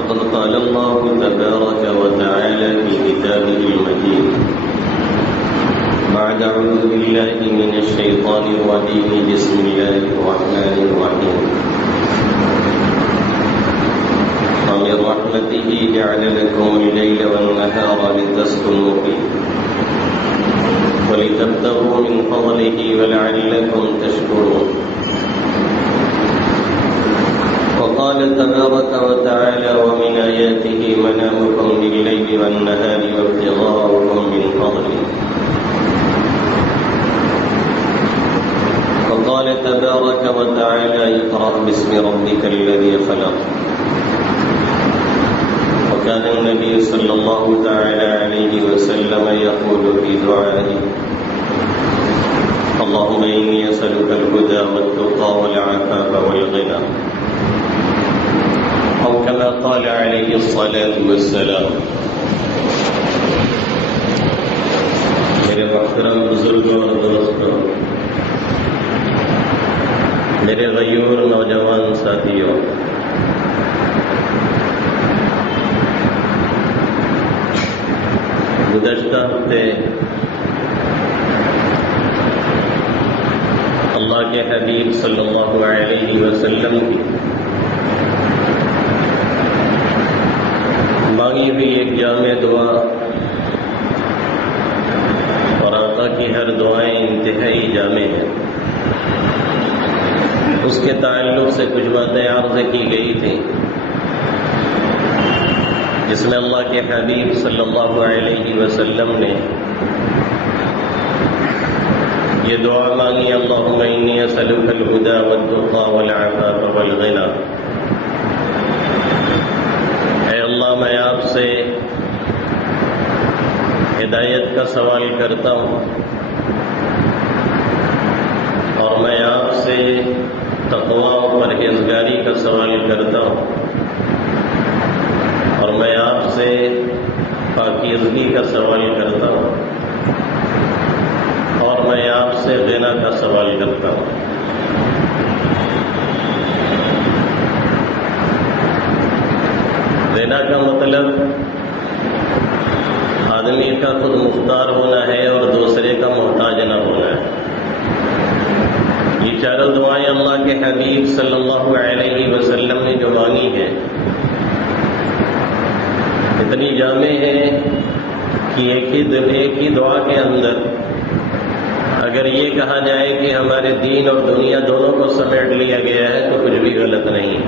فقد قال الله تبارك وتعالى في كتابه المجيد بعد أعوذ بالله من الشيطان الرجيم بسم الله الرحمن الرحيم ومن رحمته جعل لكم الليل والنهار لتسكنوا فيه ولتبتغوا من فضله ولعلكم تشكرون وقال تبارك وتعالى ومن آياته منامكم بالليل والنهار وابتغاؤكم من فضله وقال تبارك وتعالى اقرأ باسم ربك الذي خلق وكان النبي صلى الله تعالى عليه وسلم يقول في دعائه اللهم إني أسألك الهدى والتقى والعفاف والغنى أو كما قال عليه الصلاة والسلام. میرے محترم بزرگوں اور دوستوں، میرے غیور نوجوان ساتھیوں، گزشتہ ہفتے اللہ کے حبیب صلی اللہ علیہ وسلم کی مانگی ہوئی ایک جامع دعا اور آقا کی ہر دعائیں انتہائی جامع ہیں، اس کے تعلق سے کچھ باتیں عرض کی گئی تھیں جس میں اللہ کے حبیب صلی اللہ علیہ وسلم نے یہ دعا مانگی اللہم انی اسألک الہدی والتقی والعفاف والغنی. اے اللہ، میں آپ سے ہدایت کا سوال کرتا ہوں اور میں آپ سے تقوی و پرہیزگاری کا سوال کرتا ہوں اور میں آپ سے پاکیزگی کا سوال کرتا ہوں اور میں آپ سے غنا کا سوال کرتا ہوں. غنا کا مطلب آدمی کا خود مختار ہونا ہے اور دوسرے کا محتاج نہ ہونا ہے. یہ چاروں دعائیں اللہ کے حبیب صلی اللہ علیہ وسلم نے جو مانگی ہیں اتنی جامع ہے کہ ایک ہی دعا کے اندر اگر یہ کہا جائے کہ ہمارے دین اور دنیا دونوں کو سمیٹ لیا گیا ہے تو کچھ بھی غلط نہیں.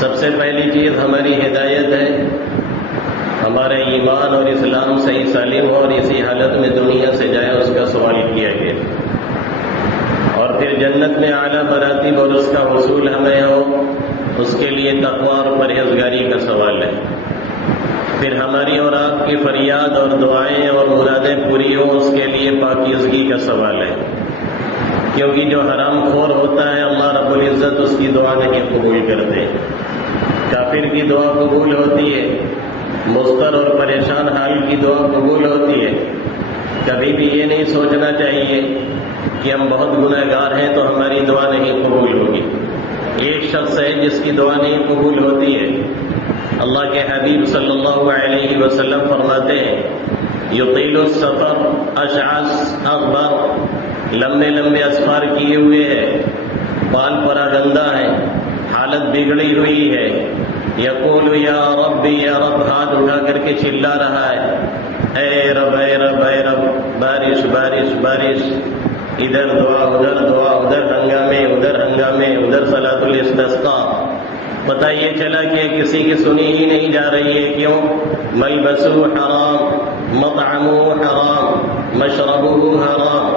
سب سے پہلی چیز ہماری ہدایت ہے، ہمارا ایمان اور اسلام صحیح سالم ہو اور اسی حالت میں دنیا سے جائے اس کا سوال کیا گیا، اور پھر جنت میں اعلیٰ مراتب اور اس کا حصول ہمیں ہو، اس کے لیے تقوی اور پرہیزگاری کا سوال ہے. پھر ہماری اور آپ کی فریاد اور دعائیں اور مرادیں پوری ہوں، اس کے لیے پاکیزگی کا سوال ہے، کیونکہ جو حرام خور ہوتا ہے اللہ رب العزت اس کی دعا نہیں قبول کرتے. کافر کی دعا قبول ہوتی ہے، مضطر اور پریشان حال کی دعا قبول ہوتی ہے. کبھی بھی یہ نہیں سوچنا چاہیے کہ ہم بہت گناہ گار ہیں تو ہماری دعا نہیں قبول ہوگی. ایک شخص ہے جس کی دعا نہیں قبول ہوتی ہے. اللہ کے حبیب صلی اللہ علیہ وسلم فرماتے ہیں یطیل السفر اشعث اغبر، لمبے لمبے اسفار کیے ہوئے ہے، بال پراگندہ ہے، حالت بگڑی ہوئی ہے، یقول یا ربی یا رب، ہاتھ اٹھا کر کے چلا رہا ہے اے رب اے رب اے رب، بارش بارش بارش، ادھر دعا ادھر ہنگامے ادھر صلاۃ الاستسقاء. پتہ یہ چلا کہ کسی کی سنی ہی نہیں جا رہی ہے. کیوں؟ ملبسہ حرام، مطعمہ حرام، مشربہ حرام،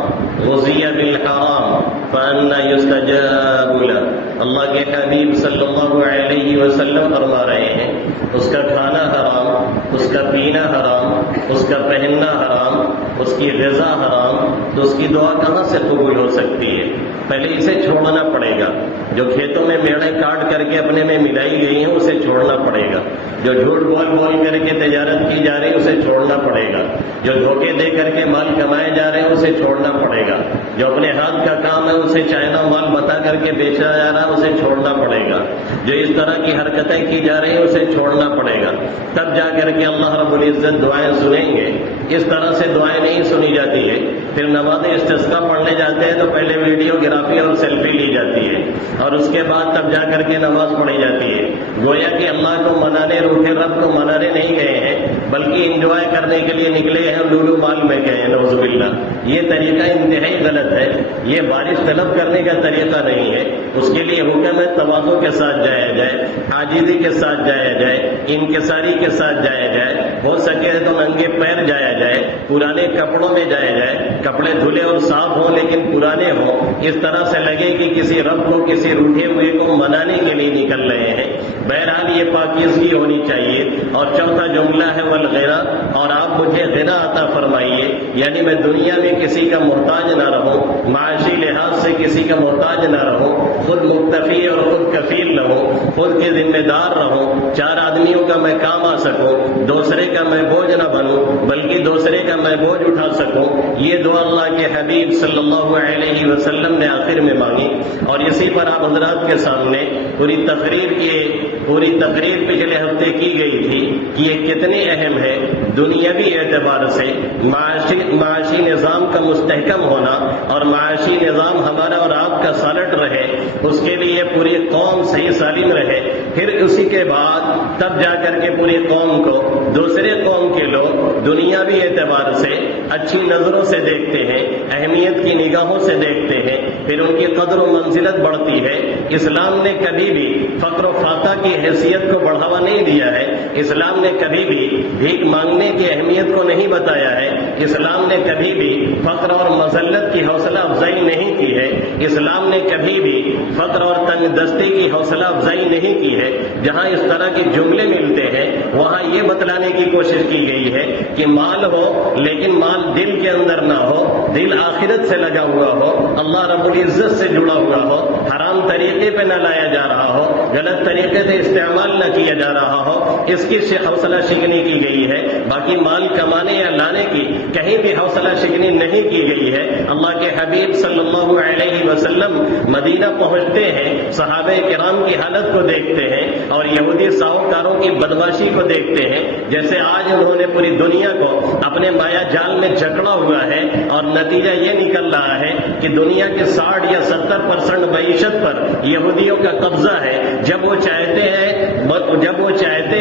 غذی بالحرام فأنى يستجاب له. اللہ کے حبیب صلی اللہ علیہ وسلم فرما رہے ہیں اس کا کھانا حرام، اس کا پینا حرام، اس کا پہننا حرام، اس کی غذا حرام، تو اس کی دعا کہاں سے قبول ہو سکتی ہے؟ پہلے اسے چھوڑنا پڑے گا۔ جو کھیتوں میں میڑیں کاٹ کر کے اپنے میں ملائی گئی ہیں اسے چھوڑنا پڑے گا۔ جو جھوٹ بول بول کر کے تجارت کی جا رہی ہے اسے چھوڑنا پڑے گا۔ جو دھوکے دے کر کے مال کمائے جا رہے ہیں اسے چھوڑنا پڑے گا۔ جو اپنے ہاتھ کا کام ہے اسے چائنا مال بتا کر کے بیچا جا رہا ہے اسے چھوڑنا پڑے گا۔ جو اس طرح کی حرکتیں کی جا رہی ہیں اسے چھوڑنا پڑے گا، تب جا کر کے اللہ رب العزت دعائیں سنیں گے۔ اس طرح سے دعائیں نہیں سنی جاتی ہے۔ پھر نماز استسقاء پڑھنے جاتے ہیں تو پہلے ویڈیو گرافی اور سیلفی لی جاتی ہے اور اس کے بعد تب جا کر کے نماز پڑھی جاتی ہے۔ گویا کہ اللہ کو منانے، روح رب کو منانے نہیں گئے ہیں بلکہ انجوائے کرنے کے لیے نکلے ہیں، لولو مال میں گئے ہیں، نعوذ باللہ۔ یہ طریقہ انتہائی غلط ہے۔ یہ بارش طلب کرنے کا طریقہ نہیں ہے۔ اس کے لیے حکم ہے تواضع کے ساتھ جایا جائے، عاجزی کے ساتھ جایا جائے، انکساری کے ساتھ جایا جائے، ہو سکے تو ننگے پیر جایا جائے، پرانے کپڑوں میں جایا جائے، کپڑے دھلے اور صاف ہوں لیکن پرانے ہوں، اس طرح سے لگے کہ کسی رب کو، کسی روٹھے ہوئے کو منانے کے لیے نکل رہے ہیں۔ بہرحال یہ پاکیزگی ہونی چاہیے۔ اور چوتھا جملہ ہے والغنا، اور آپ مجھے غنا عطا فرمائیے، یعنی میں دنیا میں کسی کا محتاج نہ رہوں، معاشی لحاظ سے کسی کا محتاج نہ رہوں، خود مکتفی اور خود کفیل رہوں، خود کے ذمہ دار رہوں، چار آدمیوں کا میں کام آ سکوں، دوسرے کا میں بوجھ نہ بنوں بلکہ دوسرے کا میں بوجھ اٹھا سکوں۔ یہ دعا اللہ کے حبیب صلی اللہ علیہ وسلم نے آخر میں مانگی، اور اسی پر آپ حضرات کے سامنے پوری تقریر پچھلے ہفتے کی گئی تھی کہ یہ کتنی اہم ہے۔ دنیاوی اعتبار سے معاشی نظام کا مستحکم ہونا اور معاشی نظام ہمارا اور آپ کا سالٹ رہے، اس کے لیے پوری قوم صحیح سالم رہے، پھر اسی کے بعد تب جا کر کے پوری قوم کو دوسرے قوم کے لوگ دنیاوی اعتبار سے اچھی نظروں سے دیکھتے ہیں، اہمیت کی نگاہوں سے دیکھتے ہیں، پھر ان کی قدر و منزلت بڑھتی ہے۔ اسلام نے کبھی بھی فقر و فاقہ کی حیثیت کو بڑھاوا نہیں دیا ہے، اسلام نے کبھی بھی بھیک مانگنے کی اہمیت کو نہیں بتایا ہے، اسلام نے کبھی بھی فقر اور مذلت کی حوصلہ افزائی نہیں کی ہے، اسلام نے کبھی بھی فقر اور تنگ دستی کی حوصلہ افزائی نہیں کی ہے۔ جہاں اس طرح کے جملے ملتے ہیں وہاں یہ بتلانے کی کوشش کی گئی ہے کہ مال ہو لیکن مال دل کے اندر نہ ہو، دل آخرت سے لگا ہوا ہو، اللہ رب العزت سے جڑا ہوا ہو، حرام طریقے پہ نہ لایا جا رہا ہو، غلط طریقے سے استعمال نہ کیا جا رہا ہو، اس کی حوصلہ شکنی کی گئی ہے۔ باقی مال کمانے یا لانے کی کہیں بھی حوصلہ شکنی نہیں کی گئی ہے۔ اللہ کے حبیب صلی اللہ علیہ وسلم مدینہ پہنچتے ہیں، صحابہ کرام کی حالت کو دیکھتے ہیں اور یہودی ساہوکاروں کی بدماشی کو دیکھتے ہیں۔ جیسے آج انہوں نے پوری دنیا کو اپنے مایا جال میں جکڑا ہوا ہے اور نتیجہ یہ نکل رہا ہے کہ دنیا کے 60 یا 70% معیشت پر یہودیوں کا قبضہ ہے۔ جب وہ چاہتے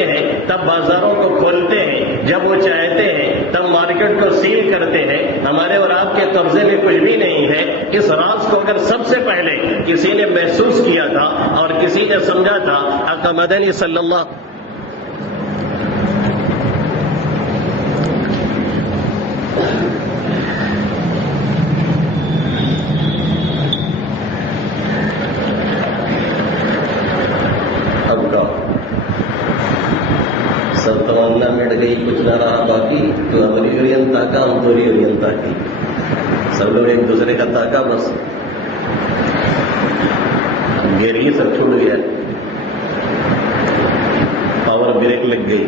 ہیں تب بازاروں کو کھولتے ہیں، جب وہ چاہتے ہیں تب مارکیٹ کو سیل کرتے ہیں۔ ہمارے اور آپ کے قبضے میں کچھ بھی نہیں ہے۔ اس راز کو اگر سب سے پہلے کسی نے محسوس کیا تھا اور کسی نے سمجھا تھا، آقا مدنی صلی اللہ مٹ گئی، کچھ نہ رہا باقی، تو ہماری اورین تاکہ ہم تھوڑی اورین تاکی، سب لوگ ایک دوسرے کا تاکہ، بس گر ہی سب چھوٹ گیا، پاور بریک لگ گئی۔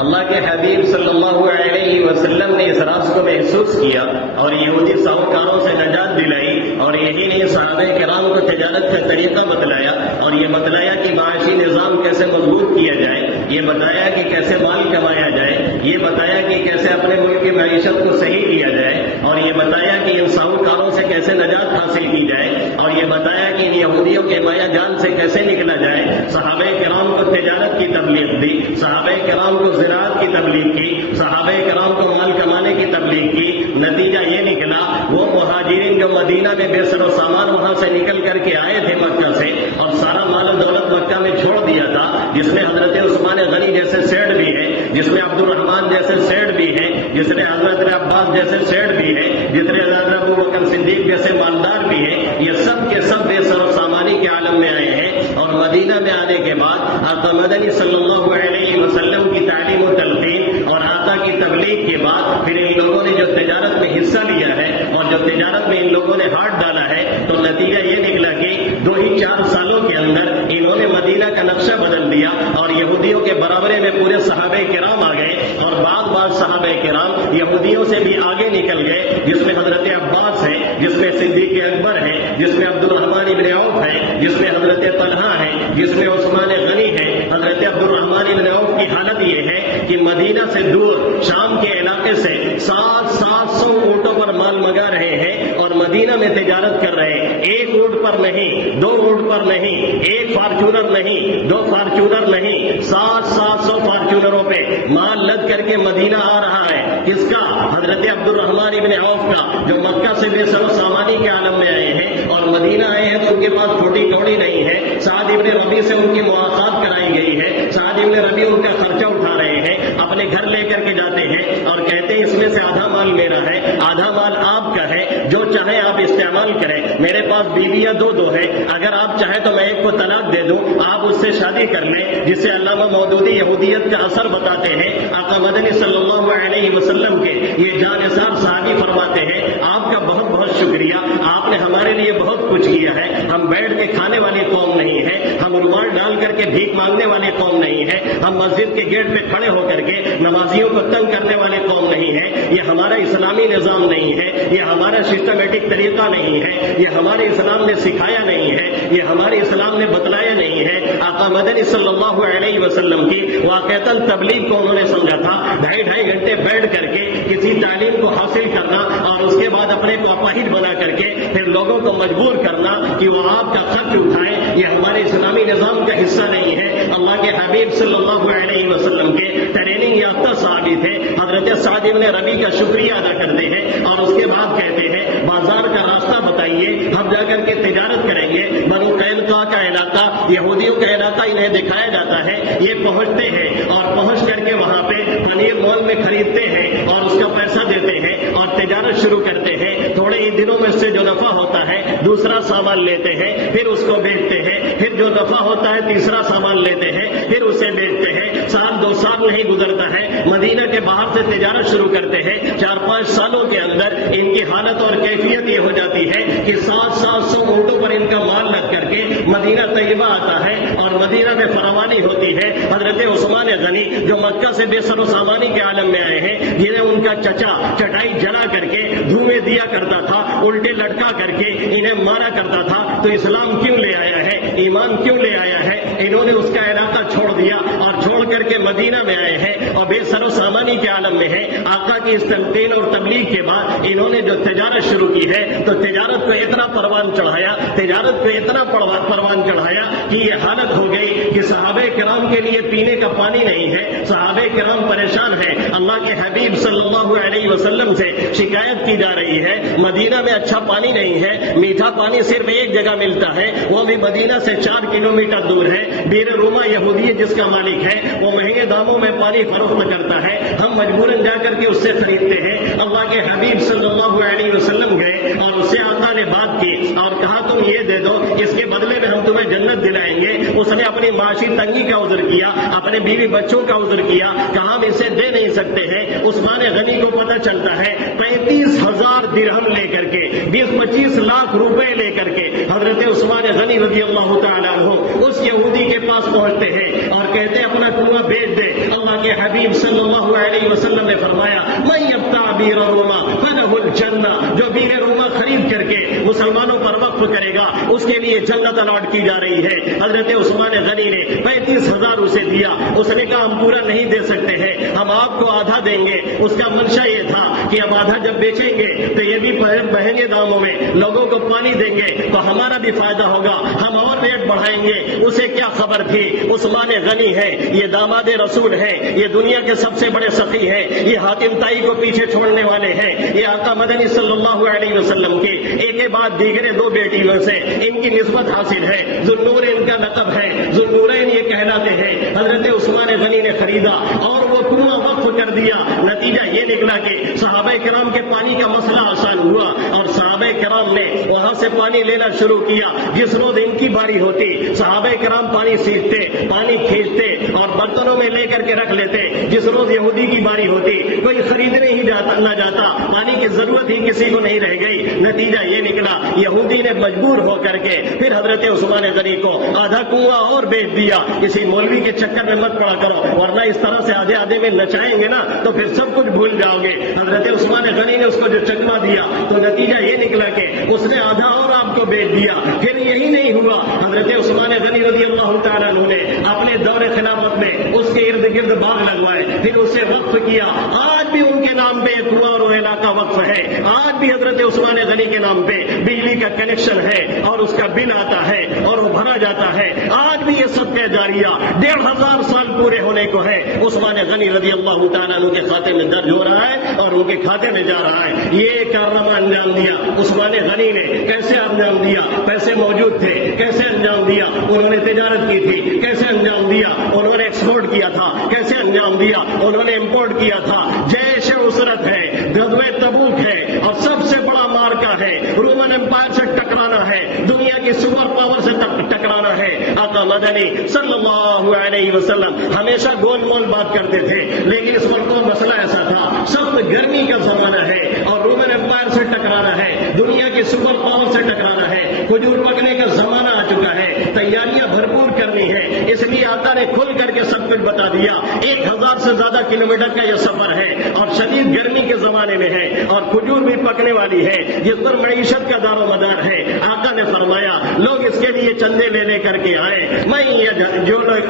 اللہ کے حبیب صلی اللہ علیہ وسلم نے اس راز کو محسوس کیا اور یہودی ساہوکاروں سے نجات دلائی، اور یہی نہیں صحابہ کرام کو تجارت کا طریقہ بتلایا، اور یہ بتلایا کہ معاشی نظام کیسے مضبوط کیا جائے، یہ بتایا کہ کیسے مال کمایا جائے، یہ بتایا کہ کیسے اپنے ملک کی معیشت کو صحیح کیا جائے، اور یہ بتایا کہ ان ساہوکاروں سے کیسے نجات حاصل کی جائے، اور یہ بتایا کہ ان یہودیوں کے مایا جال سے کیسے نکلا جائے۔ صحابہ کرام کو تجارت کی تبلیغ دی، صحابہ کرام کو زراعت کی تبلیغ کی، صحابہ کرام کو مال کمانے کی تبلیغ کی۔ نتیجہ یہ نکلا وہ مہاجرین جو مدینہ میں بے سر و سامان وہاں سے نکل کر کے آئے تھے مکہ سے، اور سارا مال و دولت مکہ میں چھوڑ دیا تھا، جس میں حضرت عثمان غنی جیسے سیٹ بھی ہیں، جس میں عبد الرحمان جیسے سیٹ بھی ہیں، جس میں حضرت عباس جیسے سیٹ بھی ہیں، جس میں حضرت ابو بکر صدیق جیسے مالدار بھی ہیں، یہ سب کے سب بے سر و سامانی کے عالم میں آئے ہیں۔ اور مدینہ میں آنے کے بعد آقا مدنی صلی اللہ علیہ وسلم کی تعلیم و تلقین اور آقا کی تبلیغ کے بعد پھر ان لوگوں نے جو تجارت میں حصہ لیا ہے اور جو تجارت میں ان لوگوں نے ہاتھ ڈالا ہے تو نتیجہ یہ نکلا کہ 2-4 سالوں کے اندر انہوں نے مدینہ کا نقشہ بدل دیا اور یہودیوں کے برابرے میں پورے صحابہ کرام آ گئے اور بعض صحابہ کرام یہودیوں سے بھی آگے نکل گئے، جس میں حضرت عباس ہے، جس میں صدیق اکبر ہے، جس میں عبد الرحمن ابن عوف ہے، جس میں حضرت طلحہ ہے، جس میں عثمان غنی ہے۔ حضرت عبد الرحمن ابن عوف کی حالت یہ ہے کہ مدینہ سے دور شام کے علاقے سے 700 اونٹوں پر مال منگا رہے ہیں اور مدینہ میں تجارت کر رہے ہیں۔ 1 اونٹ پر نہیں، 2 اونٹ پر نہیں، 1 فارچونر نہیں، 2 فارچونر نہیں، 700 فارچونروں پہ مال لد کر کے مدینہ آ رہا ہے۔ کس کا؟ حضرت عبد الرحمن ابن عوف کا، جو مکہ سے بے سر و سامانی کے عالم میں آئے ہیں اور مدینہ آئے ہیں تو ان کے پاس تھوڑی کوڑی نہیں ہے۔ سعد ابن ربیع سے ان کی مواخات کرائی گئی ہے، سعد ابن ربیع ان کا خرچہ اٹھا رہے ہیں، اپنے گھر لے کر کے جاتے ہیں اور کہتے ہیں اس میں سے آدھا مال میرا ہے، آدھا مال آپ کا ہے، جو چاہے آپ استعمال کریں، میرے پاس بیویاں 2 ہے، اگر آپ چاہیں تو میں ایک کو طلاق دے دوں، آپ اس سے شادی کر لیں۔ جس سے علامہ مودودی یہودیت کا اثر بتاتے ہیں، آقا مدنی صلی اللہ علیہ وسلم کے یہ جانثار صحابی فرماتے ہیں آپ کا بہت بہت شکریہ، آپ نے ہمارے لیے بہت کچھ کیا ہے، ہم بیٹھ کے کھانے والی قوم نہیں ہے، ہم رومال ڈال کر کے بھیک مانگنے والی قوم نہیں ہے، ہم مسجد کے گیٹ پہ کھڑے ہو کر کے نمازیوں کو تنگ کرنے والے قوم نہیں ہے، یہ ہمارا اسلامی نظام نہیں ہے، یہ ہمارا سسٹمیٹک طریقہ نہیں ہے، یہ ہمارے اسلام نے سکھایا نہیں ہے، یہ ہمارے اسلام نے بتلایا نہیں ہے۔ آقا مدنی صلی اللہ علیہ وسلم کی واقعتاً تبلیغ کو انہوں نے سمجھا تھا 2.5 گھنٹے بیٹھ کر کے کسی تعلیم کو حاصل کرنا اور اس کے بعد اپنے کو اپاہج بنا کر کے پھر لوگوں کو مجبور کرنا کہ وہ آپ کا خرچ اٹھائیں، یہ ہمارے اسلامی نظام کا حصہ نہیں ہے۔ اللہ کے حبیب صلی اللہ علیہ وسلم کے ٹریننگ یافتہ صحابی تھے، حضرت سعد ابن ربیع کا شکریہ ادا کرتے ہیں اور اس کے بعد کہتے ہیں بازار کا راستہ بتائیے، ہم جا کر کے تجارت کریں گے۔ بنو قینقاع کا علاقہ، یہودیوں کا علاقہ انہیں دکھایا جاتا ہے، یہ پہنچتے ہیں اور پہنچ کر کے وہاں پہ پنیر مول میں خریدتے ہیں اور اس کا پیسہ دیتے ہیں اور تجارت شروع کرتے ہیں۔ تھوڑے ہی دنوں میں اس سے جو نفع ہوتا ہے دوسرا سامان لیتے ہیں، پھر اس کو بیچتے ہیں، پھر جو نفع ہوتا ہے تیسرا سامان لیتے ہیں، پھر اسے بیچتے ہیں۔ 1-2 سال نہیں گزرتا ہے، مدینہ کے باہر سے تجارت شروع کرتے ہیں۔ 4-5 سالوں کے اندر ان کی حالت اور کیفیت یہ ہو جاتی ہے کہ 700 اونٹوں پر ان کا مال لگ کر کے مدینہ طیبہ آتا ہے اور مدینہ میں فراوانی ہوتی ہے۔ حضرت عثمان غنی جو مکہ سے بے سر و سامانی کے عالم میں آئے ہیں، جنہیں ان کا چچا چٹائی جلا کر کے دھوئیں دیا کرتا تھا، الٹے لٹکا کر کے انہیں مارا کرتا تھا، تو اسلام کیوں لے آیا ہے، ایمان کیوں لے آیا ہے؟ انہوں نے اس کا علاقہ چھوڑ دیا اور چھوڑ کر کے مدینہ میں آئے ہیں اور بے سر و سامانی کے عالم میں ہے۔ آقا کی اس تلقین اور تبلیغ کے بعد انہوں نے جو تجارت شروع کی ہے تو تجارت کو اتنا پروان چڑھایا، تجارت کو اتنا پروان چڑھایا کہ یہ حالت ہو گئی کہ صحابہ کرام کے لیے پینے کا پانی نہیں ہے، صحابہ کرام پریشان ہیں۔ اللہ کے حبیب صلی اللہ علیہ وسلم سے شکایت کی جا رہی ہے مدینہ میں اچھا پانی نہیں ہے، میٹھا پانی صرف ایک جگہ ملتا ہے، وہ بھی مدینہ سے 4 کلومیٹر دور ہے۔ بیر روما یہودی جس کا مالک ہے وہ مہنگے داموں میں پانی فروخت کرتا ہے، ہم مجبوراً جا کر کے اس سے خریدتے ہیں۔ اللہ کے حبیب صلی اللہ علیہ وسلم گئے اور اس سے آقا نے بات کی اور کہا تم یہ دے دو، اس کے بدلے میں ہم تمہیں جنت دلائیں گے۔ اس نے اپنی معاشی تنگی کا عذر کیا، اپنے بیوی بچوں کا عذر کیا، کہا ہم اسے دے نہیں سکتے ہیں۔ عثمان غنی کو پتہ چلتا ہے 35,000 درہم لے کر کے 20-25 لاکھ روپے لے کر کے حضرت عثمان غنی رضی اللہ تعالیٰ عنہ اس یہودی کے پاس پہنچتے ہیں اور کہتے ہیں اپنا کنواں بیچ دے۔ اللہ کے حبیب صلی اللہ علیہ وسلم نے فرمایا من یبتع بیر روما فلہ الجنہ، جو بیر روما خرید کر کے مسلمانوں پر وقف کرے گا اس کے لیے جنت الاٹ کی جا رہی ہے۔ حضرت عثمان غنی نے 35,000 اسے دیا، اس نے کہا ہم پورا نہیں دے سکتے ہیں، ہم آپ کو آدھا دیں گے۔ اس کا منشا یہ تھا کہ اب آدھا جب بیچیں گے تو یہ بھی مہنگے داموں میں لوگوں کو پانی دیں گے تو ہمارا بھی فائدہ ہوگا، ہم اور ریٹ بڑھائیں گے۔ اسے کیا خبر تھی عثمان غنی ہے، یہ داماد رسول ہے، یہ دنیا کے سب سے بڑے سخی ہیں، یہ حاتم طائی کو پیچھے چھوڑنے والے ہیں، یہ آقا مدنی صلی اللہ علیہ وسلم کی ایک کے بعد دیگرے 2 بیٹیوں سے ان کی نسبت حاصل ہے، ذوالنور ان کا لقب ہے، ذوالنورین یہ کہلاتے ہیں۔ حضرت عثمان غنی نے خریدا اور وہ کنواں وقف کر دیا۔ نتیجہ یہ نکلا کہ صحابہ کرام کے پانی کا مسئلہ آسان ہوا اور صحابہ کرام نے وہاں سے پانی لینا شروع کیا۔ جس روز ان کی باری ہوتی صحابہ کرام پانی سیکھتے، پانی کھینچتے اور برتنوں میں لے کر کے رکھ لیتے۔ جس روز یہودی کی باری ہوتی کوئی خریدنے ہی نہ جاتا، پانی کی ضرورت ہی کسی کو نہیں رہ گئی۔ نتیجہ یہ نکلا یہودی نے مجبور ہو کر کے پھر حضرت عثمان غنی کو آدھا کنواں اور بیچ دیا۔ کسی مولوی کے چکر میں مت پڑا کرو، ورنہ اس طرح سے آدھے آدھے میں نچائیں گے نا تو پھر سب کچھ بھول جاؤ گے۔ حضرت عثمان غنی نے اس کو جو چکما دیا تو نتیجہ یہ نکلا کہ اس نے آدھا اور آپ کو بیچ دیا۔ پھر یہی نہیں ہوا، حضرت عثمان غنی رضی اللہ تعالیٰ عنہ نے اپنے دور خلافت میں اس کے ارد گرد باغ لگوائے، پھر اسے وقف کیا۔ آج بھی ان کے نام پہ کنواں اور علاقہ وقف ہے، آج بھی حضرت عثمان غنی کے نام پہ بجلی کا کنیکشن ہے اور اس کا بل آتا ہے اور وہ بھرا جاتا ہے۔ آج بھی یہ صدقہ جاریہ 1500 سال پورے ہونے کو ہے، عثمان غنی رضی اللہ تعالیٰ عنہ کے کھاتے میں درج ہو رہا ہے اور ان کے کھاتے میں جا رہا ہے۔ یہ کارنامہ انجام دیا عثمان غنی نے، کیسے انجام دیا؟ پیسے موجود تھے، کیسے انجام دیا؟ انہوں نے تجارت کی تھی، کیسے انجام دیا؟ انہوں نے ایکسپورٹ کیا تھا، کیسے انجام دیا؟ انہوں نے امپورٹ کیا تھا۔ جیش عسرت ہے، غزوہ تبوک ہے اور سب سے بڑا مارکا ہے، رومن امپائر سے ٹکرانا ہے، دنیا کی سپر پاور سے ٹکرانا ہے۔ آقا مدنی صلی اللہ علیہ وسلم ہمیشہ گول مول بات کرتے تھے، لیکن اس وقت مسئلہ ایسا تھا، سخت گرمی کا زمانہ ہے اور رومن امپائر سے ٹکرانا ہے، دنیا کی سپر پاور سے ٹکرانا ہے، کھجور پکنے کا زمانہ آ چکا ہے، تیاریاں بھرپور کرنی ہے۔ اس لیے آقا نے کھل کر کے سب کچھ بتا دیا۔ 1000 سے زیادہ کلومیٹر کا یہ سفر ہے اور شدید گرمی کے زمانے میں ہے اور کھجور بھی پکنے والی ہے، جس پر معیشت کا دار و مدار ہے۔ آقا نے فرمایا لوگ اس کے لیے چندے لے کر کے آئے، میں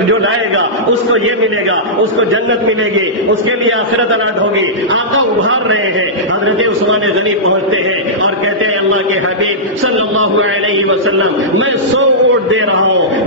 جو لائے گا اس کو یہ ملے گا، اس کو جنت ملے گی، اس کے لیے آخرت الاٹ ہوگی۔ آقا ابھار رہے ہیں، حضرت عثمان غنی پہنچتے ہیں اور کہتے ہیں اللہ کے حبیب صلی اللہ علیہ وسلم میں 100 اونٹ دے رہا ہوں،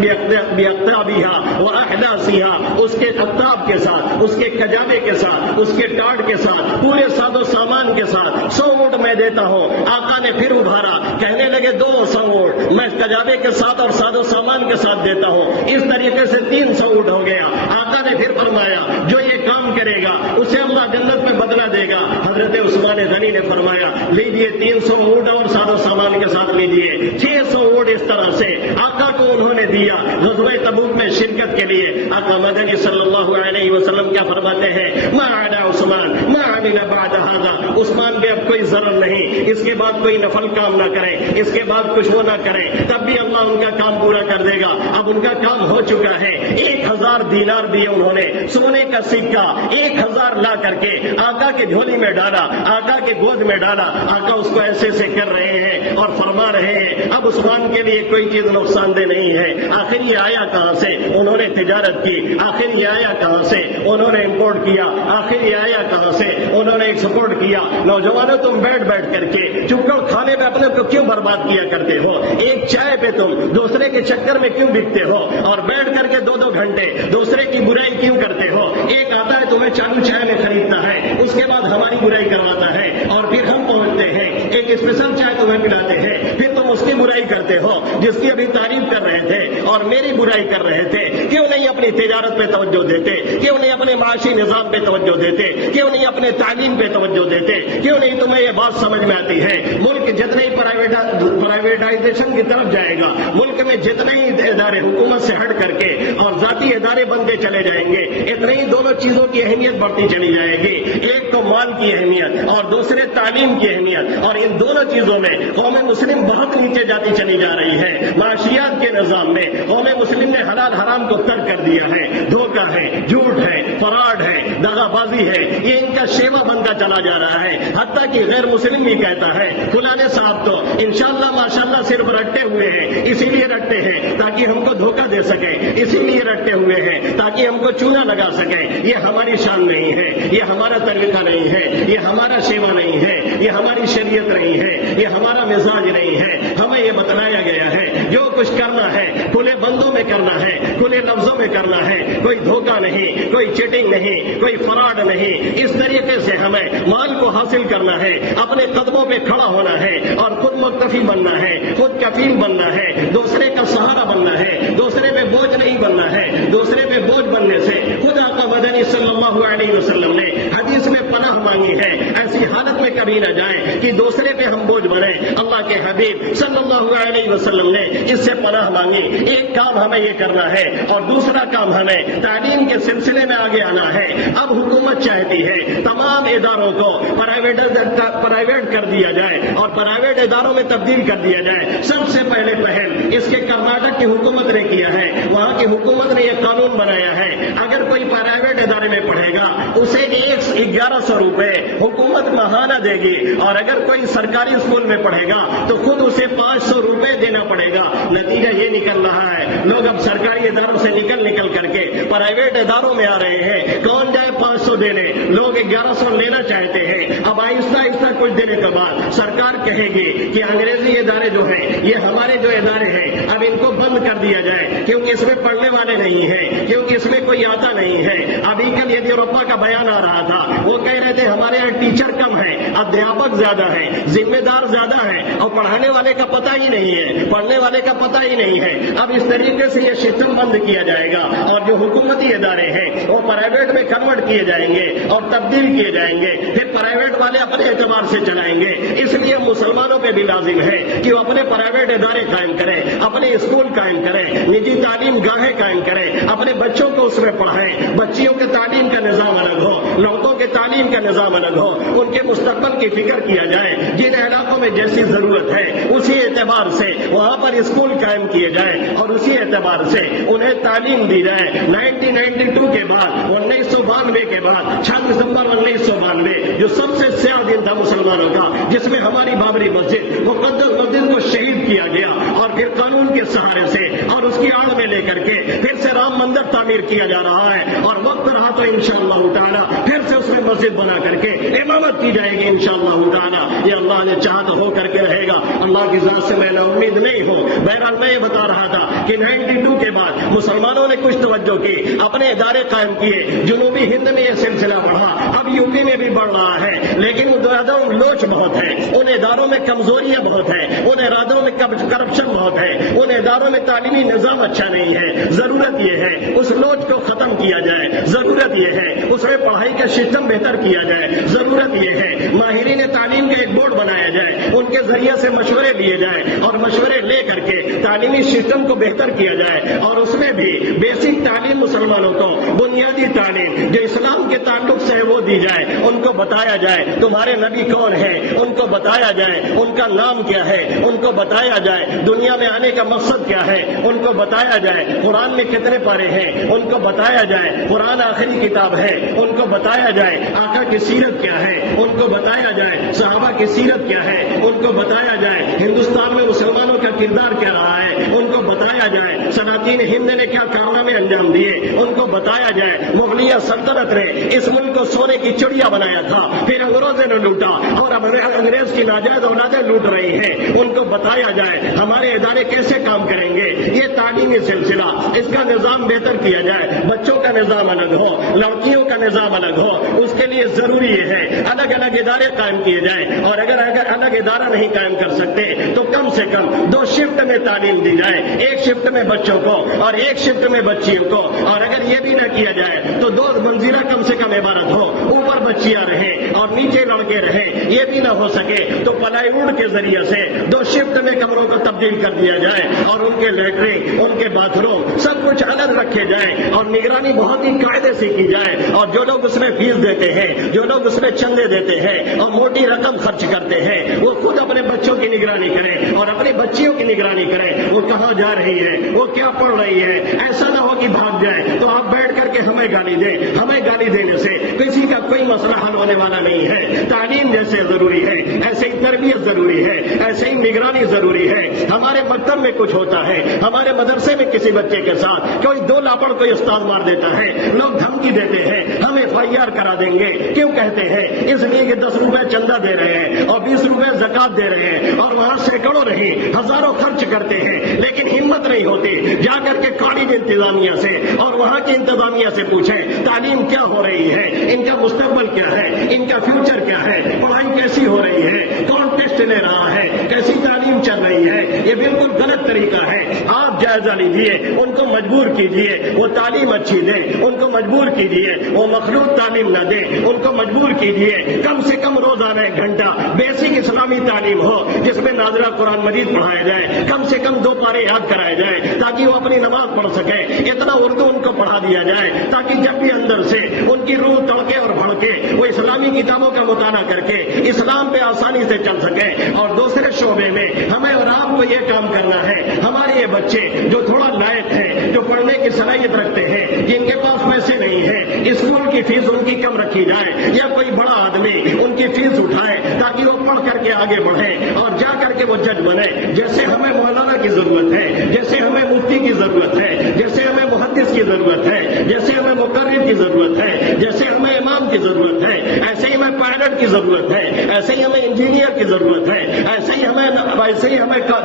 بِأَقْتَابِهَا وَأَحْدَاثِهَا، اس کے اقتاب کے ساتھ، اس کے کجاوے کے ساتھ، اس کے ٹاٹ کے ساتھ، پورے ساز و سامان کے ساتھ 100 اونٹ میں دیتا ہوں۔ آقا نے پھر ابھارا، کہنے لگے 200 اونٹ میں کجاوے کے ساتھ اور ساز و سامان کے ساتھ دیتا ہوں۔ اس طریقے سے 300 اونٹ ہو گیا۔ آقا نے پھر فرمایا جو یہ کام کرے گا اسے اللہ جنت میں بدلہ دے گا۔ حضرت عثمان غنی نے فرمایا لیجیے 300 اونٹ اور ساز و سامان کے ساتھ لیجیے 600 اونٹ۔ اس طرح سے آقا کو انہوں نے دیا غزوہ تبوک میں شرکت کے لیے۔ آقا مدنی صلی اللہ علیہ وسلم کیا فرماتے ہیں؟ ما علی عثمان ما عمل بعد هذا، عثمان پہ اب کوئی ضرر نہیں، اس کے بعد کوئی نفل کام نہ کریں، اس کے بعد کچھ وہ نہ کریں، تب بھی اللہ ان کا کام پورا کر دے گا۔ اب ان کا کام ہو چکا ہے۔ 1000 دینار دیے انہوں نے، سونے کا سکہ 1000 لا کر کے آقا کے جھولی میں ڈالا، آقا کے گود میں ڈالا۔ آقا اس کو ایسے سے کر رہے ہیں اور فرما رہے ہیں اب عثمان کے لیے کوئی چیز نقصان دہ نہیں ہے۔ آخر یہ آیا کہاں سے؟ انہوں نے تجارت کی۔ آخر یہ آیا کہاں سے؟ انہوں نے امپورٹ کیا۔ آخر یہ آیا کہاں سے؟ انہوں نے ایکسپورٹ کیا۔ نوجوانوں تم بیٹھ کر کے چکر کھانے میں اپنے کو کیوں برباد کیا کرتے ہو؟ ایک چائے پہ تم دوسرے کے چکر میں کیوں بکتے ہو اور بیٹھ کر کے 2 گھنٹے دوسرے کی برائی کیوں کرتے ہو؟ ایک آتا ہے تمہیں چالو چائے میں خریدتا ہے، اس کے بعد ہماری برائی کرواتا ہے اور پھر ہم پہنچتے ہیں ایک اسپیشل چائے تمہیں پلاتے ہیں، پھر تم اس کی برائی کرتے ہو جس کی ابھی تعریف کر رہے تھے اور میری برائی کر رہے تھے۔ کیوں نہیں اپنی تجارت پہ توجہ دیتے؟ کیوں نہیں اپنے معاشی نظام پہ توجہ دیتے؟ کیوں نہیں اپنے تعلیم پہ توجہ دیتے؟ کیوں نہیں تمہیں یہ بات سمجھ میں آتی ہے ملک جتنے ہی پرائیویٹائزیشن کی طرف جائے گا، ملک میں جتنے ہی ادارے حکومت سے ہٹ کر کے اور ذاتی ادارے بنتے چلے جائیں گے، اتنے ہی دونوں چیزوں کی اہمیت بڑھتی چلی جائے گی۔ ایک تو مال کی اہمیت اور دوسرے تعلیم کی اہمیت، اور ان دونوں چیزوں میں قوم مسلم بہت نیچے جاتی چلی جا رہی ہے۔ معاشیات کے نظام میں قوم مسلم نے حلال حرام کو ترک کر دیا ہے، دھوکہ ہے، جھوٹ ہے، فراڈ ہے، دغا بازی ہے، یہ ان کا شیوا بنتا چلا جا رہا ہے۔ حتیٰ کہ غیر مسلم بھی کہتا ہے فلانے صاحب تو انشاءاللہ ماشاءاللہ صرف رٹے ہوئے ہیں، اسی لیے رٹتے ہیں تاکہ ہم کو دھوکہ دے سکیں، اسی لیے رٹے ہوئے ہیں تاکہ ہم کو چونا لگا سکیں۔ یہ ہماری شان نہیں ہے، یہ ہمارا طریقہ نہیں ہے، یہ ہمارا شیوا نہیں ہے، یہ ہماری شریعت نہیں ہے، یہ ہمارا مزاج نہیں ہے۔ ہمیں یہ بتلایا گیا ہے جو کچھ کرنا ہے کھلے بندوں میں کرنا ہے، کھلے لفظوں میں کرنا ہے، کوئی دھوکہ نہیں، کوئی چیٹنگ نہیں، کوئی فراڈ نہیں۔ اس طریقے سے ہمیں مال کو حاصل کرنا ہے، اپنے قدموں پہ کھڑا ہونا ہے اور خود مکتفی بننا ہے، خود کفیل بننا ہے، دوسرے کا سہارا بننا ہے، دوسرے پہ بوجھ نہیں بننا ہے۔ دوسرے پہ بوجھ بننے سے خود آقا مدنی صلی اللہ علیہ وسلم نے حدیث میں پناہ مانگی ہے، ایسی حالت میں کبھی نہ جائیں کہ دوسرے پہ ہم بوجھ بنیں۔ اللہ کے حبیب صلی اللہ علیہ وسلم نے اس سے پناہ مانگی۔ ایک کام ہمیں یہ کرنا ہے اور دوسرا کام ہمیں تعلیم کے سلسلے میں آگے آنا ہے۔ اب حکومت چاہتی ہے تمام اداروں کو پرائیویٹ کر دیا جائے اور پرائیویٹ اداروں میں تبدیل کر دیا جائے۔ سب سے پہلے پہل اس کے کرناٹک کی حکومت نے کیا ہے۔ وہاں کی حکومت نے یہ قانون بنایا ہے، اگر کوئی پرائیویٹ ادارے میں پڑھے گا اسے 1100 روپے حکومت ماہانہ دے گی، اور اگر کوئی سرکاری اسکول میں پڑھے گا تو خود اسے 500 روپے دینا پڑے گا۔ نتیجہ یہ نکل رہا ہے لوگ اب سرکاری اداروں سے نکل کر کے پرائیویٹ اداروں میں آ رہے ہیں۔ کون جائے 500 دینے؟ لوگ 1100 لینا چاہتے ہیں۔ اب آہستہ آہستہ کچھ دینے کے بعد سرکار کہے گی کہ انگریزی ادارے جو ہیں یہ ہمارے جو ادارے ہیں اب ان کو بند کر دیا جائے، کیونکہ اس میں پڑھنے والے نہیں ہیں، کیونکہ اس میں کوئی آتا نہیں ہے۔ ابھی کل یڈیورپا کا بیان آ رہا تھا، وہ کہہ رہے تھے ہمارے یہاں ٹیچر کم ہے، ادھیاپک زیادہ ہے، ذمہ دار زیادہ ہے، اور پڑھانے والے کا پتہ ہی نہیں ہے، پڑھنے والے کا پتہ ہی نہیں ہے۔ اب اس طریقے سے یہ سسٹم بند کیا جائے گا اور جو حکومتی ادارے ہیں وہ پرائیویٹ میں کنورٹ کیے جائیں گے اور تبدیل کیے جائیں گے، پھر پرائیویٹ والے اپنے اعتبار سے چلائیں گے۔ اس لیے مسلمانوں پہ بھی لازم ہے کہ وہ اپنے پرائیویٹ ادارے قائم کریں، اپنے اسکول قائم کریں، نجی تعلیم گاہیں قائم کریں، اپنے بچوں کو اس میں پڑھائیں۔ بچیوں کے تعلیم کا نظام الگ ہو، لڑکوں کے تعلیم کا نظام الگ ہو، ان کے مستقبل کی فکر کیا جائے۔ جن علاقوں میں جیسی ضرورت ہے اسی اعتبار سے وہاں پر اسکول قائم کیے جائیں اور اسی اعتبار سے انہیں تعلیم دی جائے۔ 1992 کے بعد 1992 کے بعد 6 دسمبر 1992 جو سب سے سیاہ دن تھا مسلمانوں کا، جس میں ہماری بابری مسجد مقدس مسجد کو شہید کیا گیا، اور پھر قانون کے سہارے سے اور اس کی آڑ میں لے کر کے پھر سے رام مندر تعمیر کیا جا رہا ہے، اور وقت رہا تو انشاءاللہ تعالی پھر سے اس میں مسجد بنا کر کے امامت کی جائے گی انشاءاللہ تعالی۔ یہ اللہ نے چاہا تو ہو کر کے رہے گا، اللہ کی ذات سے میں نا امید نہیں ہوں۔ بہرحال میں یہ بتا رہا تھا کہ 92 کے بعد مسلمانوں نے کچھ توجہ کی، اپنے ادارے قائم کیے۔ جنوبی ہند میں یہ سلسلہ بڑھا، اب یو پی میں بھی بڑھ رہا ہے، لیکن ان اداروں میں لوچ بہت ہے، ان اداروں میں کمزوریاں بہت ہیں، ان اداروں میں کرپشن بہت ہے، ان اداروں میں تعلیمی نظام اچھا نہیں ہے۔ ضرورت یہ ہے اس لوچ کو ختم کیا جائے، ضرورت یہ ہے اس میں پڑھائی کا سسٹم بہتر کیا جائے، ضرورت یہ ہے ماہرین تعلیم کا ایک بورڈ بنایا جائے، ان کے ذریعے سے مشورے لیے جائیں اور مشورے لے کر کے تعلیمی سسٹم کو بہتر کیا جائے، اور اس میں بھی بیسک تعلیم مسلمانوں کو بنیادی تعلیم جو اسلام کے تعلق سے ہے وہ دی جائے، ان کو بتایا جائے تمہارے نبی کون ہے، ان کو بتایا جائے ان کا نام کیا ہے، ان کو بتایا جائے دنیا میں آنے کا مقصد کیا ہے، ان کو بتایا جائے قرآن میں کتنے پارے ہیں، ان کو بتایا جائے قرآن آخری کتاب ہے، ان کو بتایا جائے آقا کی سیرت کیا ہے، ان کو بتایا جائے صحابہ کی سیرت کیا ہے، ان کو بتایا جائے ہندوستان میں مسلمانوں کا کردار کیا رہا ہے، ان کو بتایا جائے سلاطین ہند نے کیا کارنامے انجام دیے، ان کو بتایا جائے مغلیہ سلطنت نے اس ملک کو سونے کی چڑیا بنایا تھا، پھر انگریزوں نے لوٹا اور اب انگریز کی ناجائز اولادیں لوٹ رہی ہیں، ان کو بتایا جائے ہمارے ادارے کیسے کام کریں گے۔ یہ تعلیمی سلسلہ اس کا نظام بہتر کیا جائے، بچوں کا نظام الگ ہو، لڑکیوں کا نظام الگ ہو، اس کے لیے ضروری یہ ہے الگ الگ ادارے قائم کیے جائیں، اور اگر الگ ادارہ نہیں قائم کر سکتے تو کم سے کم 2 شفٹ میں تعلیم دی جائے، 1 شفٹ میں بچوں کو اور 1 شفٹ میں بچیوں کو، اور اگر یہ بھی نہ کیا جائے تو 2 منزلہ کم سے کم عمارت ہو، اوپر بچیاں رہیں اور نیچے لڑکے رہیں، یہ بھی نہ ہو سکے تو پلائی ووڈ کے ذریعے سے 2 شفٹ میں کمروں کو تبدیل کر دیا جائے، اور ان کے لیٹرین ان کے باتھ روم سب کچھ الگ رکھے جائیں، اور نگرانی بہت ہی قاعدے سے کی جائے، اور جو لوگ اس میں فیس دیتے ہیں، جو لوگ اس میں چندے دیتے ہیں اور موٹی رقم خرچ کرتے ہیں، وہ خود اپنے بچوں کی نگرانی کریں اور اپنی بچیوں کی نگرانی کریں، وہ کہاں جا رہی ہے، وہ کیا پڑھ رہی ہے، ایسا نہ ہو کہ بھاگ جائے تو آپ بیٹھ کر کے ہمیں گالی دیں۔ ہمیں گالی دینے سے کسی کا کوئی مسئلہ حل ہونے والا نہیں ہے۔ تعلیم جیسے ضروری ہے ایسے ہی تربیت ضروری ہے، ایسے ہی نگرانی ضروری ہے۔ ہمارے مکتب میں کچھ ہوتا ہے، ہمارے مدرسے میں کسی بچے کے ساتھ کوئی 2 لاپڑ کوئی استاد مار دیتا ہے، لوگ دھمکی دیتے ہیں ہم FIR کرا دیں گے، کیوں کہتے ہیں؟ اس لیے کہ 10 روپے چندہ دے رہے ہیں اور 20 روپے زکات دے رہے ہیں، اور وہاں سینکڑوں نہیں ہزاروں خرچ کرتے ہیں، لیکن ہمت نہیں ہوتی جا کر کے کالج انتظامیہ سے اور وہاں کی انتظامیہ سے پوچھیں تعلیم کیا ہو رہی ہے، ان کا مستقبل کیا ہے، ان کا فیوچر کیا ہے، پڑھائی کیسی ہو رہی ہے، کون ٹیسٹ لے رہا ہے، کیسی تعلیم چل رہی نہیں ہے، یہ بالکل غلط طریقہ ہے۔ آپ جائزہ لیجیے، ان کو مجبور کیجیے وہ تعلیم اچھی دیں، ان کو مجبور کیجیے وہ مخلوط تعلیم نہ دیں، ان کو مجبور کیجیے کم سے کم روزانہ 1 گھنٹہ بیسک اسلامی تعلیم ہو جس میں نازلہ قرآن مجید پڑھایا جائے، کم سے کم 2 پارے یاد کرائے جائیں تاکہ وہ اپنی نماز پڑھ سکیں، اتنا اردو ان کو پڑھا دیا جائے تاکہ جب بھی اندر سے ان کی روح تڑکے اور بھڑکے وہ اسلامی کتابوں کا مطالعہ کر کے اسلام پہ آسانی سے چل سکیں۔ اور دوسرے شعبے میں ہمیں اور آپ کو یہ کام کرنا ہے، ہمارے یہ بچے جو تھوڑا لائق ہیں، جو پڑھنے کی صلاحیت رکھتے ہیں، جن کے پاس پیسے نہیں ہیں، اسکول کی فیس ان کی کم رکھی جائے یا کوئی بڑا آدمی ان کی فیس اٹھائے تاکہ وہ پڑھ کر کے آگے بڑھیں اور جا کر کے وہ جج بنے۔ جیسے ہمیں مولانا کی ضرورت ہے، جیسے ہمیں مفتی کی ضرورت ہے، جیسے ہمیں محدث کی ضرورت ہے، جیسے ہمیں مقرر کی ضرورت ہے، جیسے ہمیں امام کی ضرورت ہے، ایسے ہی ہمیں پائلٹ کی ضرورت ہے، ایسے ہی ہمیں انجینئر کی ضرورت ہے، ایسے ہی ہمیں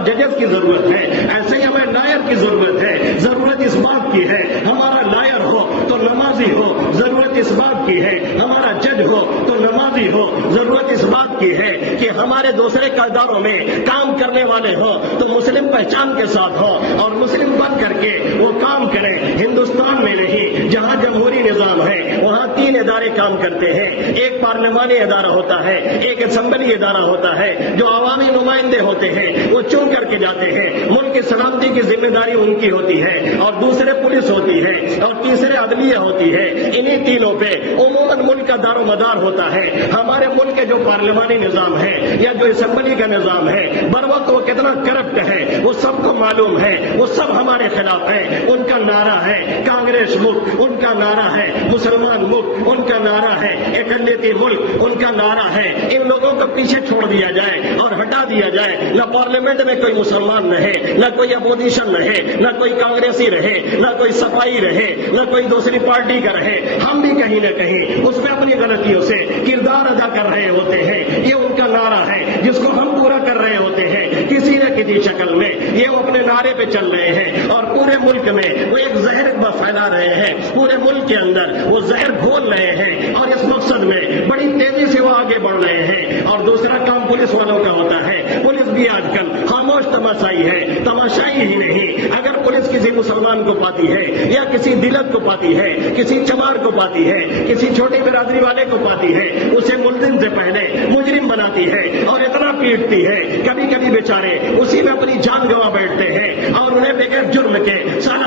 ججز کی ضرورت ہے، ایسے ہی ہمیں لائر کی ضرورت ہے۔ ضرورت اس بات کی ہے ہمارا لائر ہو تو نمازی ہو، ضرورت اس بات کی ہے ہمارا جج ہو تو نمازی ہو، ضرورت اس بات کی ہے کہ ہمارے دوسرے کرداروں میں کام کرنے والے ہوں تو مسلم پہچان کے ساتھ ہوں اور مسلم بن کر کے وہ کام کریں۔ ہندوستان میں نہیں، جہاں جمہوری نظام ہے وہاں 3 ادارے کام کرتے ہیں، ایک پارلیمانی ادارہ ہوتا ہے، ایک اسمبلی ادارہ ہوتا ہے، جو عوامی نمائندے ہوتے ہیں وہ چن کر کے جاتے ہیں، ملک کی سلامتی کی ذمہ داری ان کی ہوتی ہے، اور دوسرے پولیس ہوتی ہے اور تیسرے عدلیہ ہوتی ہے۔ انہی تینوں پہ عموماً ملک کا دار و مدار ہوتا ہے۔ ہمارے ملک کے جو پارلیمانی نظام ہے یا جو اسمبلی کا نظام ہے بر وقت وہ کتنا کرپٹ ہے وہ سب کو معلوم ہے، وہ سب ہمارے خلاف ہے۔ ان کا نعرہ ہے کانگریس ملک، ان کا نعرہ ہے مسلمان ملک، ان کا نعرہ ہے اقلیتی ملک، ان کا نعرہ ہے ان لوگوں کو پیچھے چھوڑ دیا جائے اور ہٹا دیا جائے، نہ پارلیمنٹ میں کوئی مسلمان رہے، نہ کوئی اپوزیشن رہے، نہ کوئی کانگریسی رہے، نہ کوئی صفائی رہے، نہ کوئی دوسری پارٹی کا رہے۔ ہم بھی کہیں نہ کہیں اس میں اپنی غلطیوں سے کردار ادا کر رہے ہوتے ہیں، یہ ان کا نعرہ ہے جس کو ہم پورا کر رہے ہوتے ہیں کسی نہ کسی شکل میں، یہ وہ اپنے نعرے پہ چل رہے ہیں اور پورے ملک میں وہ ایک زہر پھیلا رہے ہیں، پورے ملک کے اندر وہ زہر گھول رہے ہیں اور اس مقصد میں بڑی تیزی سے وہ آگے بڑھ رہے ہیں۔ اور دوسرا کام پولیس والوں کا ہوتا ہے، پولیس بھی آج کل خاموش تماشائی ہے، تماشائی ہی نہیں۔ اگر پولیس کسی مسلمان کو پاتی ہے یا کسی دلت کو پاتی ہے، کسی چمار کو پاتی ہے، کسی چھوٹی برادری والے کو پاتی ہے، اسے ملزم سے پہلے مجرم بناتی ہے اور اتنا پیٹتی ہے، کبھی کبھی بیچارے اسی میں اپنی جان گنوا بیٹھتے ہیں اور انہیں بغیر جرم کے سال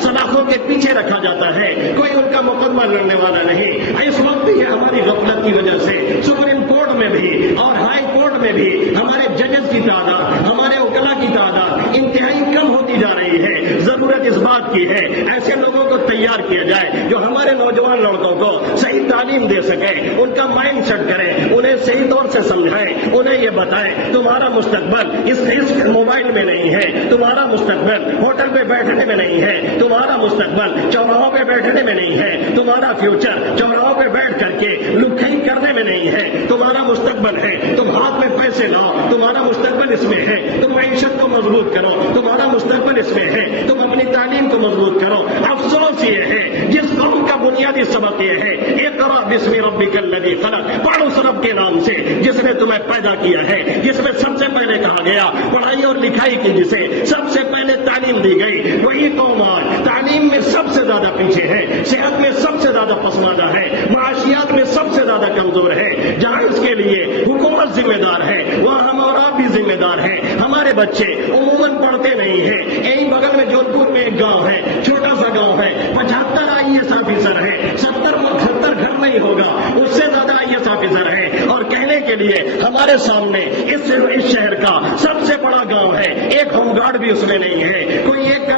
سلاخوں کے پیچھے رکھا جاتا ہے، کوئی ان کا مقدمہ لڑنے والا نہیں۔ اس وقت بھی ہماری غفلت کی وجہ سے سپریم کورٹ میں بھی اور ہائی کورٹ میں بھی ہمارے ججز کی تعداد، ہمارے وکلا کی تعداد انتہائی کم ہوتی جا رہی ہے۔ ضرورت اس بات کی ہے ایسے لوگوں کو تیار کیا جائے جو ہمارے نوجوان لڑکوں کو صحیح تعلیم دے سکیں، ان کا مائنڈ سیٹ کریں، انہیں صحیح طور سے سمجھائیں، انہیں یہ بتائیں تمہارا مستقبل اس موبائل میں نہیں ہے، تمہارا مستقبل ہوٹل پہ بیٹھنے میں نہیں ہے، تمہارا مستقبل چوراہوں پہ بیٹھنے میں نہیں ہے، تمہارا فیوچر چوراہوں پہ بیٹھ کر کے لکھائی کرنے میں نہیں ہے، تمہارا مستقبل ہے تم ہاتھ میں پیسے لاؤ، تمہارا مستقبل اس میں ہے تم معیشت کو مضبوط کرو، تمہارا مستقبل اس میں ہے تم اپنی تعلیم کو مضبوط کرو۔ افسوس یہ ہے جس قوم کا بنیادی سبق یہ ہے اقرأ باسم ربک الذی خلق، پڑھ اس رب کے نام سے جس نے تمہیں پیدا کیا ہے، جس میں سب سے پہلے کہا گیا پڑھائی اور لکھائی کی، جسے سب سے پہلے تعلیم دی گئی، وہی قوم آج تعلیم میں سب سے زیادہ پیچھے ہے، صحت میں سب سے زیادہ پسماندہ ہے، معاشیات میں سب سے زیادہ کمزور ہے۔ جہاں اس کے لیے حکومت ذمہ دار ہے وہاں ہم اور آپ بھی ذمہ دار ہیں۔ ہمارے بچے عموماً پڑھتے نہیں ہیں، یہیں بغل میں جودھپور میں ایک گاؤں ہے، چھوٹا سا گاؤں ہے، 75 IAS آفیسر ہے، 70 گھر نہیں ہوگا، اس سے زیادہ IAS آفیسر ہے، اور کہنے کے لیے ہمارے سامنے اس شہر کا سب سے بڑا گاؤں ہے، ایک ہوم گارڈ بھی اس میں نہیں ہے، کوئی ایک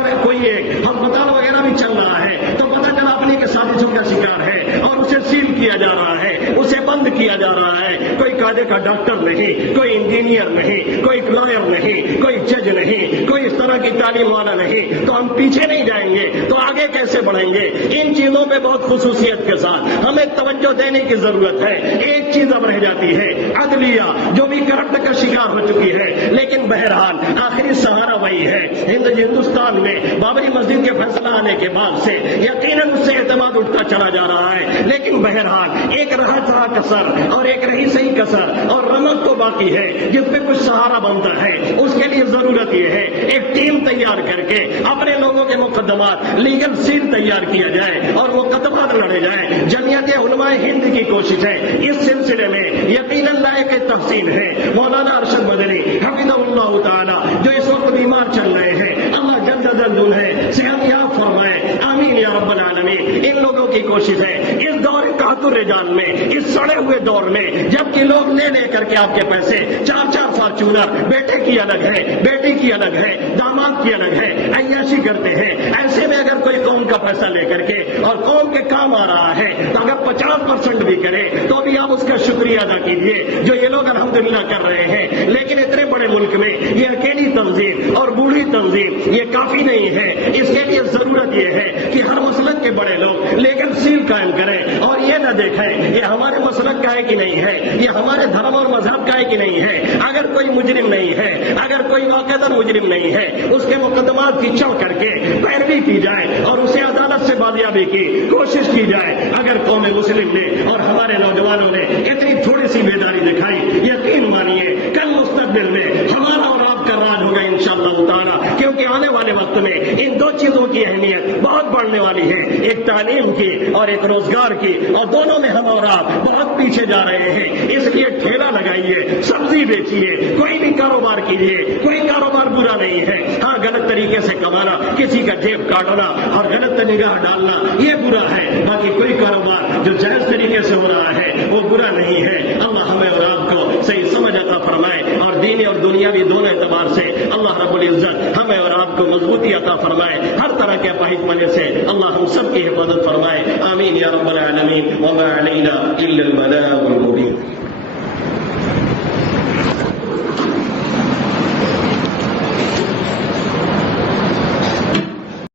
ہسپتال وغیرہ بھی چل رہا ہے تو پتہ چلا اپنی کے سازشوں کا شکار ہے اور اسے سیل کیا جا رہا ہے، اسے بند کیا جا رہا ہے۔ کوئی قاعدے کا ڈاکٹر نہیں، کوئی انجینئر نہیں، کوئی لائر نہیں، کوئی جج نہیں، کوئی اس طرح کی تعلیم والا نہیں، تو ہم پیچھے نہیں جائیں گے تو آگے کیسے بڑھیں گے؟ ان چیزوں پہ بہت خصوصیت کے ساتھ ہمیں توجہ دینے کی ضرورت ہے۔ ایک چیز اب رہ جاتی ہے، عدلیہ جو بھی کرپٹ کا شکار ہو چکی ہے، لیکن بہرحال آخری سہارا وہی ہے۔ ہندوستان میں بابری مسجد کے فیصلہ آنے کے بعد سے یقیناً اس سے اعتماد اٹھتا چلا جا رہا ہے، لیکن بہرحال ایک رہا سہا کسر اور ایک رہی صحیح کسر اور رمق تو باقی ہے جس پہ کچھ سہارا بنتا ہے، اس کے لیے ضرورت یہ ہے ایک ٹیم تیار کر کے اپنے لوگوں کے مقدمات لیگل سیل تیار کیا جائے اور مقدمات لڑے جائیں۔ جمعیت علماء ہند کی کوشش ہے اس سلسلے میں یقیناً لائق تحسین ہے۔ مولانا ارشد مدنی حفظہ اللہ تعالی جو اس وقت بیمار چل رہے ہیں، اللہ جلد انہیں صحت یاب فرمائے، آمین یا رب العالمین۔ ان لوگوں کی کوشش ہے اس دور قحط الرجال میں، اس سڑے ہوئے دور میں، جبکہ لوگ لے کر کے آپ کے پیسے 4 فارچونر، بیٹے کی الگ ہے، بیٹی کی الگ ہے، داماد کی الگ ہے، عیاشی کرتے ہیں۔ ایسے میں اگر کوئی قوم کا پیسہ لے کر کے اور قوم کے کام آ رہا ہے تو اگر 50% بھی کرے تو بھی آپ اس کا شکریہ ادا کیجیے جو یہ لوگ الحمدللہ کر رہے ہیں۔ لیکن اتنے بڑے ملک میں یہ اکیلی تنظیم اور بوڑھی تنظیم یہ کافی نہیں ہے۔ اس کے لیے ضرورت یہ ہے کہ ہر مسلک کے بڑے لوگ لیکن سیل قائم کریں اور یہ نہ دیکھیں یہ ہمارے مسلک کا ہے کہ نہیں ہے، یہ ہمارے دھرم اور مذہب کا ہے کہ نہیں ہے۔ اگر کوئی مجرم نہیں ہے، اگر کوئی واقعتاً مجرم نہیں ہے، اس کے مقدمات کی چڑھ کر کے پیروی کی جائے اور اسے عدالت سے بازیابی کی کوشش کی جائے۔ اگر قوم مسلم نے اور ہمارے نوجوانوں نے اتنی تھوڑی سی بیداری دکھائی، یقین مانیے کل مستقبل میں ہمارا اور آپ کا راج ہوگا انشاءاللہ تعالی، کیونکہ آنے والے وقت میں ان دو چیزوں کی اہمیت بہت بڑھنے والی ہے، ایک تعلیم کی اور ایک روزگار کی، اور دونوں میں ہم اور آپ بہت پیچھے جا رہے ہیں۔ اس لیے ٹھیلا لگائیے، سبزی بیچیے، کوئی بھی کاروبار کیجیے، کوئی کاروبار برا نہیں ہے۔ ہاں غلط طریقے سے کمانا، کسی کا جیب کاٹنا اور غلط نگاہ ڈالنا یہ برا ہے، باقی کوئی کاروبار جو جائز طریقے سے ہو رہا ہے وہ برا نہیں ہے۔ اللہ ہمیں اور آپ کو صحیح سمجھ عطا فرمائے اور دینی اور دنیاوی دونوں اعتبار سے اللہ رب العزت ہمیں اور آپ کو مضبوطی عطا فرمائے، ہر طرح کے اپاہج پنے سے اللہ ہم سب کی حفاظت فرمائے، آمین یا رب العالمین۔ وما علینا الا البلاغ المبین۔